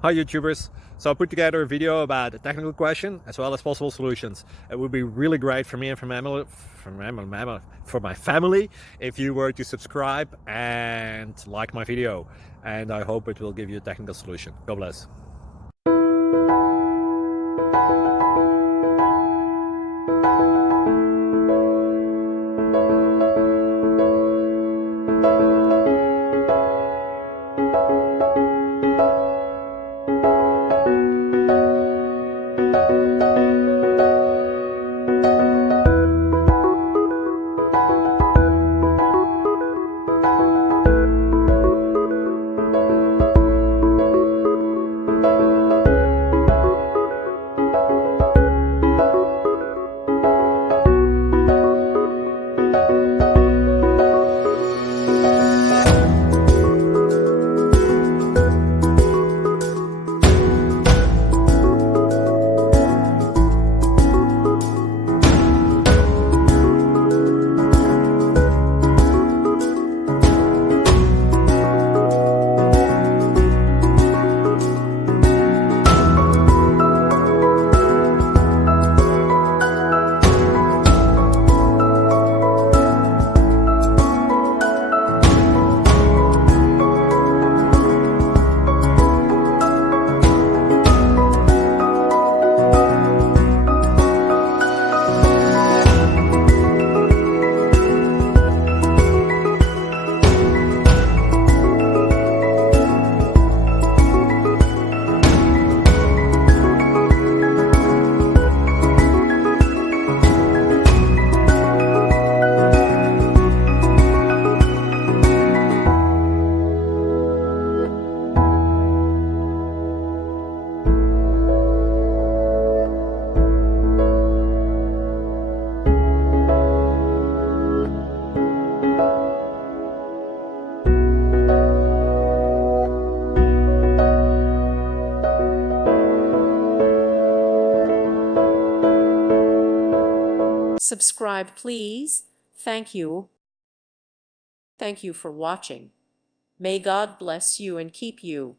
Hi YouTubers! So I put together a video about a technical question as well as possible solutions. It would be really great for me and for my family if you were to subscribe and like my video, and I hope it will give you a technical solution. God bless. Subscribe, please. Thank you. Thank you for watching. May God bless you and keep you.